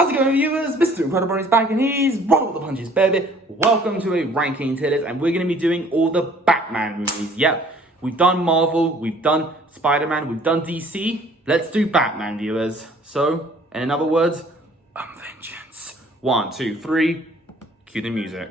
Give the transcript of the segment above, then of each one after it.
How's it going, viewers? Mr. Incredi-Brony is back and he's rolled all the punches, baby. Welcome to a ranking tier list, and we're going to be doing all the Batman movies. Yep, we've done Marvel, we've done Spider-Man, we've done DC. Let's do Batman, viewers. So, in other words, vengeance. 1, 2, 3, cue the music.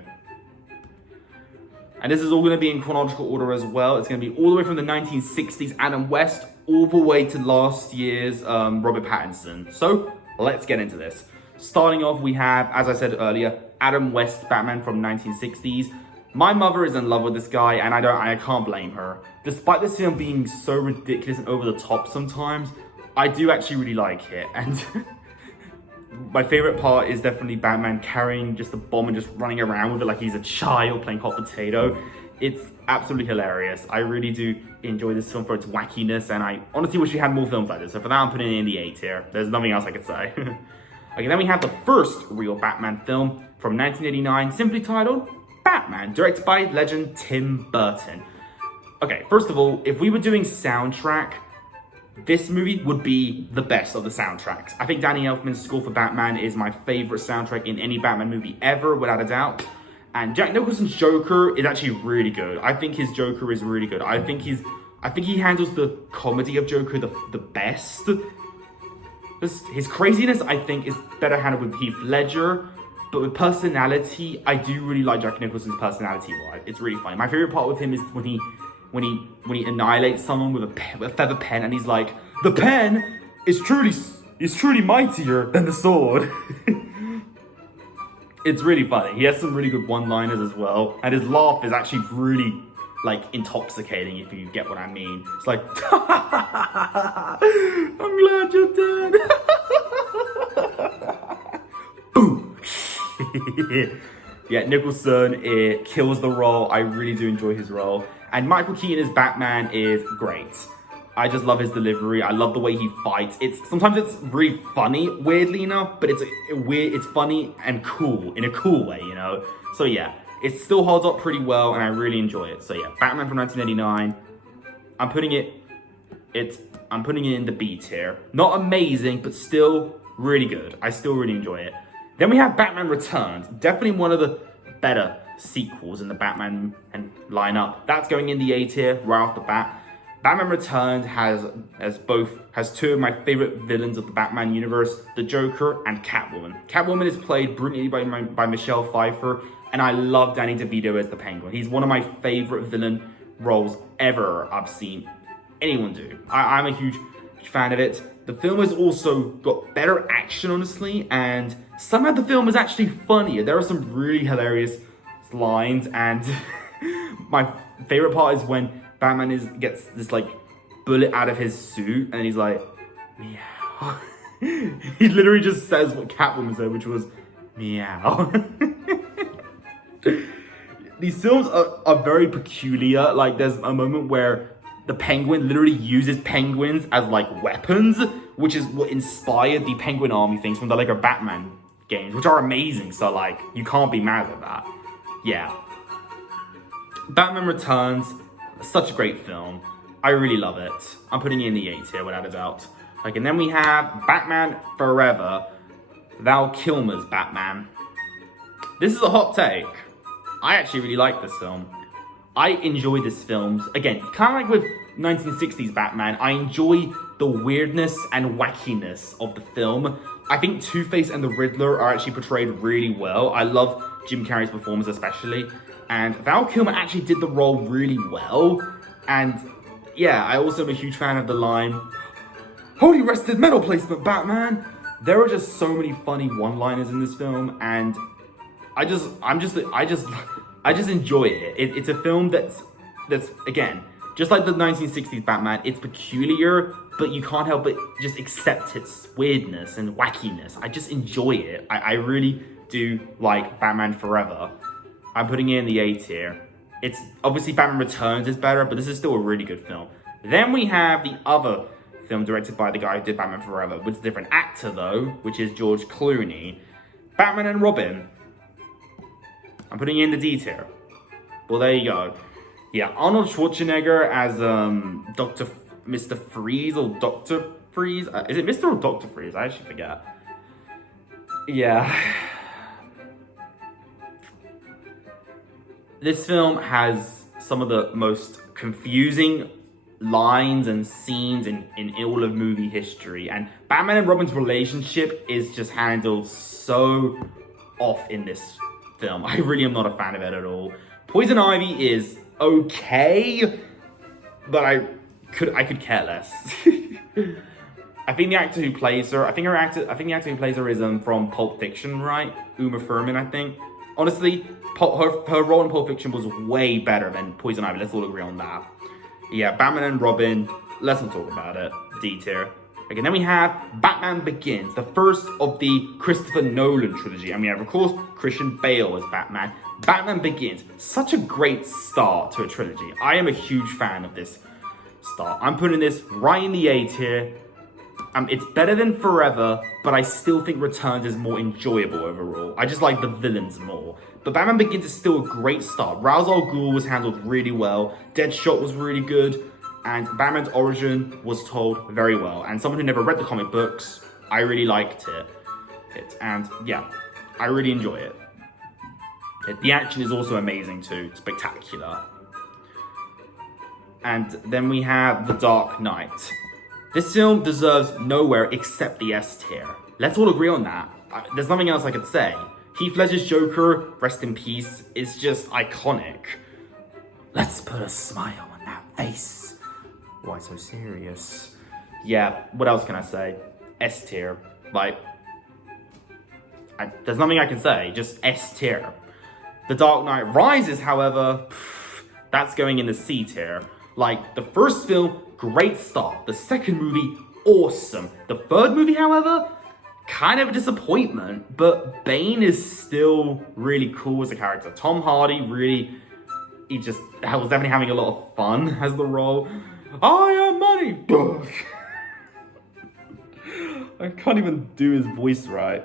And this is all going to be in chronological order as well. It's going to be all the way from the 1960s Adam West all the way to last year's Robert Pattinson. So, let's get into this. Starting off, we have, as I said earlier, Adam West Batman from 1960s. My mother is in love with this guy, and I can't blame her. Despite this film being so ridiculous and over the top sometimes, I do actually really like it. And my favorite part is definitely Batman carrying just a bomb and just running around with it like he's a child playing hot potato. It's absolutely hilarious. I really do enjoy this film for its wackiness, and I honestly wish we had more films like this. So for that, I'm putting it in the A tier. There's nothing else I could say. Okay, then we have the first real Batman film from 1989, simply titled Batman, directed by legend Tim Burton. Okay, first of all, if we were doing soundtrack, this movie would be the best of the soundtracks. I think Danny Elfman's score for Batman is my favorite soundtrack in any Batman movie ever, without a doubt. And Jack Nicholson's Joker is actually really good. I think his Joker is really good. I think he handles the comedy of Joker the best. His craziness, I think, is better handled with Heath Ledger. But with personality, I do really like Jack Nicholson's personality-wise. It's really funny. My favorite part with him is when he annihilates someone with a feather pen, and he's like, "The pen is truly mightier than the sword." It's really funny. He has some really good one-liners as well, and his laugh is actually really, like, intoxicating, if you get what I mean. It's like, I'm glad you're dead. Boom. Yeah, Nicholson, it kills the role. I really do enjoy his role. And Michael Keaton as Batman is great. I just love his delivery. I love the way he fights. Sometimes it's really funny, weirdly enough, but it's funny and cool, in a cool way, you know? So yeah, it still holds up pretty well, and I really enjoy it. So yeah, Batman from 1989. I'm putting it in the B tier. Not amazing, but still really good. I still really enjoy it. Then we have Batman Returns. Definitely one of the better sequels in the Batman lineup. That's going in the A tier right off the bat. Batman Returns has two of my favorite villains of the Batman universe, the Joker and Catwoman. Catwoman is played brilliantly by Michelle Pfeiffer, and I love Danny DeVito as the Penguin. He's one of my favorite villain roles ever I've seen anyone do. I'm a huge fan of it. The film has also got better action, honestly, and somehow the film is actually funnier. There are some really hilarious lines, and my favorite part is when Batman gets this, like, bullet out of his suit, and he's like, meow. He literally just says what Catwoman said, which was, meow. These films are very peculiar. Like, there's a moment where the Penguin literally uses penguins as, like, weapons, which is what inspired the Penguin Army things from the Lego Batman games, which are amazing. So, like, you can't be mad at that. Yeah. Batman Returns, such a great film. I really love it. I'm putting it in the A tier, without a doubt. Like, and then we have Batman Forever, Val Kilmer's Batman. This is a hot take. I actually really like this film. I enjoy this film. Again, kind of like with 1960s Batman, I enjoy the weirdness and wackiness of the film. I think Two-Face and the Riddler are actually portrayed really well. I love Jim Carrey's performance especially. And Val Kilmer actually did the role really well. And yeah, I also am a huge fan of the line, "Holy rested metal placement, Batman!" There are just so many funny one-liners in this film, and I just enjoy it. It's a film that's again, just like the 1960s Batman, it's peculiar, but you can't help but just accept its weirdness and wackiness. I just enjoy it. I really do like Batman Forever. I'm putting it in the A tier. It's obviously Batman Returns is better, but this is still a really good film. Then we have the other film directed by the guy who did Batman Forever, with a different actor though, which is George Clooney. Batman and Robin. I'm putting it in the D tier. Well, there you go. Yeah, Arnold Schwarzenegger as Mr. Freeze or Dr. Freeze. Is it Mr. or Dr. Freeze? I actually forget. Yeah. This film has some of the most confusing lines and scenes in all of movie history. And Batman and Robin's relationship is just handled so off in this film. I really am not a fan of it at all. Poison Ivy is okay, but I could care less. I think the actor who plays her, I think the actor who plays her is from Pulp Fiction, right? Uma Thurman, I think. Honestly, her role in Pulp Fiction was way better than Poison Ivy. Let's all agree on that. Yeah, Batman and Robin. Let's not talk about it. D tier. Okay, then we have Batman Begins, the first of the Christopher Nolan trilogy. And we have, of course, Christian Bale as Batman. Batman Begins, such a great start to a trilogy. I am a huge fan of this start. I'm putting this right in the A tier. It's better than Forever, but I still think Returns is more enjoyable overall. I just like the villains more. But Batman Begins is still a great start. Ra's al Ghul was handled really well. Deadshot was really good. And Batman's origin was told very well. And someone who never read the comic books, I really liked it. And yeah, I really enjoy it. The action is also amazing too. Spectacular. And then we have The Dark Knight. This film deserves nowhere except the S tier. Let's all agree on that. There's nothing else I could say. Heath Ledger's Joker, rest in peace, is just iconic. Let's put a smile on that face. Why so serious? Yeah, what else can I say? S tier. There's nothing I can say, just S tier. The Dark Knight Rises, however, that's going in the C tier. The first film, great start. The second movie, awesome. The third movie, however, kind of a disappointment, but Bane is still really cool as a character. Tom Hardy he was definitely having a lot of fun as the role. I am money! I can't even do his voice right.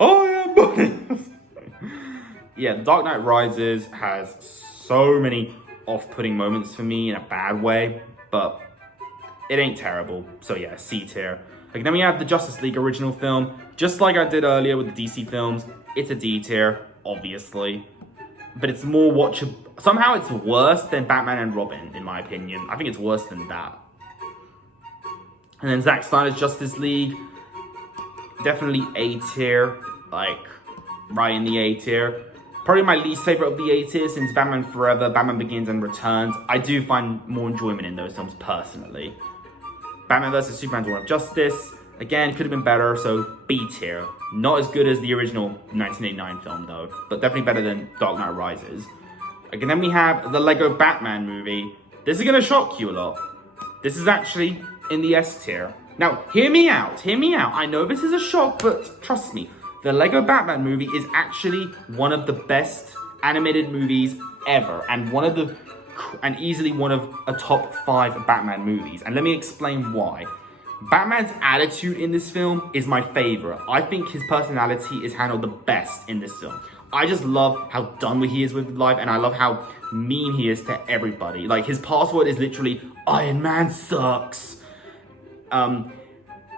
I am money! Yeah, The Dark Knight Rises has so many off-putting moments for me in a bad way, but it ain't terrible. So yeah, C tier. Then we have the Justice League original film. Just like I did earlier with the DC films, it's a D tier, obviously. But it's more watchable. Somehow it's worse than Batman and Robin, in my opinion. I think it's worse than that. And then Zack Snyder's Justice League. Definitely A tier. Right in the A tier. Probably my least favorite of the A tier since Batman Forever, Batman Begins, and Returns. I do find more enjoyment in those films personally. Batman vs. Superman: Dawn of Justice. Again, could have been better, so B tier. Not as good as the original 1989 film though, but definitely better than Dark Knight Rises. Then we have the Lego Batman movie. This is gonna shock you a lot. This is actually in the S tier. Now, hear me out. I know this is a shock, but trust me. The Lego Batman movie is actually one of the best animated movies ever, and easily one of a top 5 Batman movies. And let me explain why. Batman's attitude in this film is my favorite. I think his personality is handled the best in this film. I just love how done he is with life, and I love how mean he is to everybody. His password is literally, Iron Man sucks.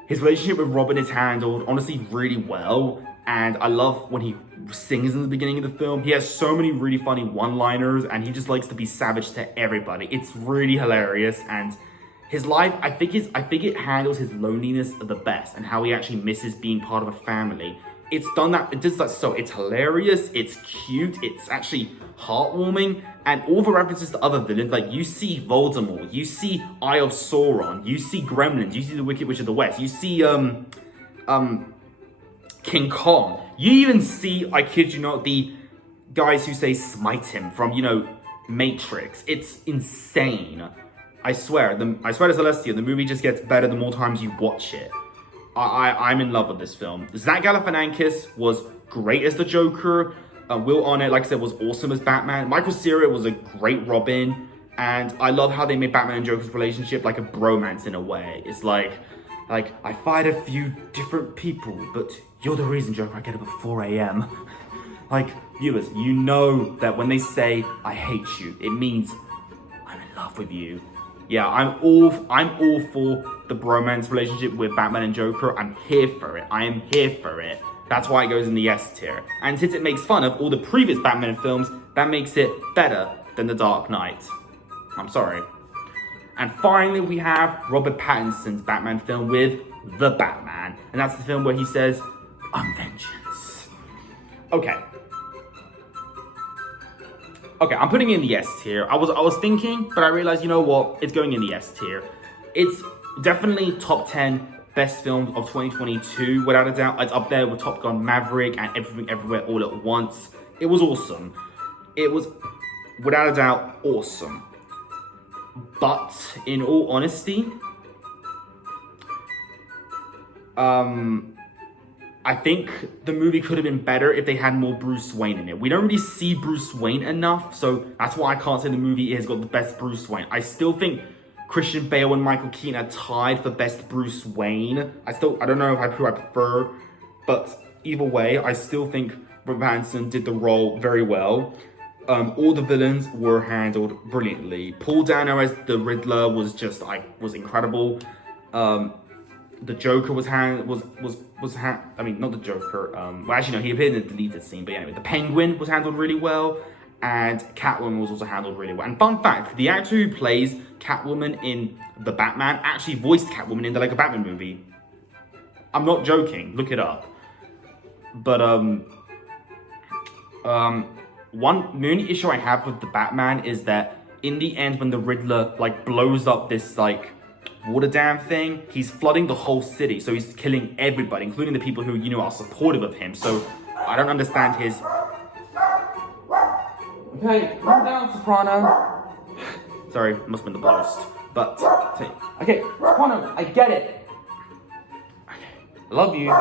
His relationship with Robin is handled, honestly, really well. And I love when he sings in the beginning of the film. He has so many really funny one-liners, and he just likes to be savage to everybody. It's really hilarious, and his life, I think it handles his loneliness the best, and how he actually misses being part of a family. It does that so it's hilarious, it's cute, it's actually heartwarming, and all the references to other villains, you see Voldemort, you see Eye of Sauron, you see Gremlins, you see the Wicked Witch of the West, you see King Kong. You even see, I kid you not, the guys who say smite him from, Matrix. It's insane. I swear to Celestia, the movie just gets better the more times you watch it. I'm in love with this film. Zach Galifianakis was great as the Joker. Will Arnett, like I said, was awesome as Batman. Michael Cera was a great Robin. And I love how they made Batman and Joker's relationship like a bromance in a way. It's like I fight a few different people, but you're the reason, Joker, I get up at 4 a.m. Viewers, you know that when they say, I hate you, it means I'm in love with you. yeah, I'm all for the bromance relationship with Batman and Joker. I'm here for it. I am here for it. That's why it goes in the S tier. And since it makes fun of all the previous Batman films, that makes it better than The Dark Knight. I'm sorry. And finally, we have Robert Pattinson's Batman film with The Batman. And that's the film where he says, "I'm vengeance." Okay, I'm putting it in the S tier. I was thinking, but I realized, you know what? It's going in the S tier. It's definitely top 10 best films of 2022, without a doubt. It's up there with Top Gun Maverick and Everything Everywhere All at Once. It was awesome. It was, without a doubt, awesome. But in all honesty, I think the movie could have been better if they had more Bruce Wayne in it. We don't really see Bruce Wayne enough, so that's why I can't say the movie has got the best Bruce Wayne. I still think Christian Bale and Michael Keaton are tied for best Bruce Wayne. I don't know who I prefer, but either way, I still think Robert Pattinson did the role very well. All the villains were handled brilliantly. Paul Dano as the Riddler was just incredible. The Joker I mean, not the Joker. Well, actually, no, he appeared in the deleted scene. But anyway, the Penguin was handled really well, and Catwoman was also handled really well. And fun fact: the actor who plays Catwoman in The Batman actually voiced Catwoman in the Lego Batman movie. I'm not joking. Look it up. But the only issue I have with The Batman is that in the end, when the Riddler blows up this water dam thing, he's flooding the whole city, so he's killing everybody, including the people who are supportive of him. So I don't understand his. Okay, calm down, Soprano. Sorry, must have been the post. But okay, Soprano, I get it. Okay, love you.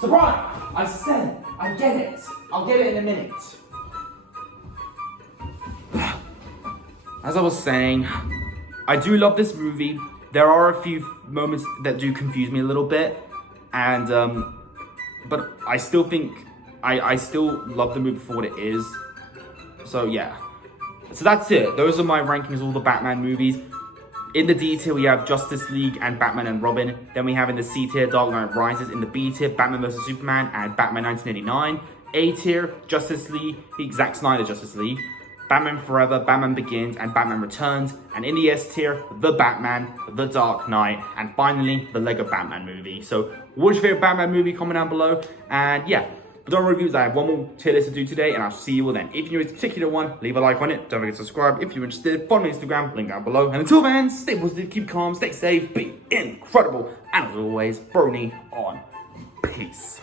Soprano, I said it. I get it. I'll get it in a minute. As I was saying, I do love this movie. There are a few moments that do confuse me a little bit, and but I still think I still love the movie for what it is. So yeah, so that's it. Those are my rankings of all the Batman movies. In the D tier, we have Justice League and Batman and Robin. Then we have in the C tier, Dark Knight Rises. In the B tier, Batman vs Superman and Batman 1989. A tier, Justice League, Zack Snyder Justice League. Batman Forever, Batman Begins, and Batman Returns. And in the S tier, The Batman, The Dark Knight, and finally, the Lego Batman movie. So, what's your favorite Batman movie? Comment down below. And yeah, but don't reviews. I have one more tier list to do today, and I'll see you all then. If you enjoyed this particular one, leave a like on it. Don't forget to subscribe if you're interested. Follow me on Instagram, link down below. And until then, stay positive, keep calm, stay safe, be incredible. And as always, Brony on. Peace.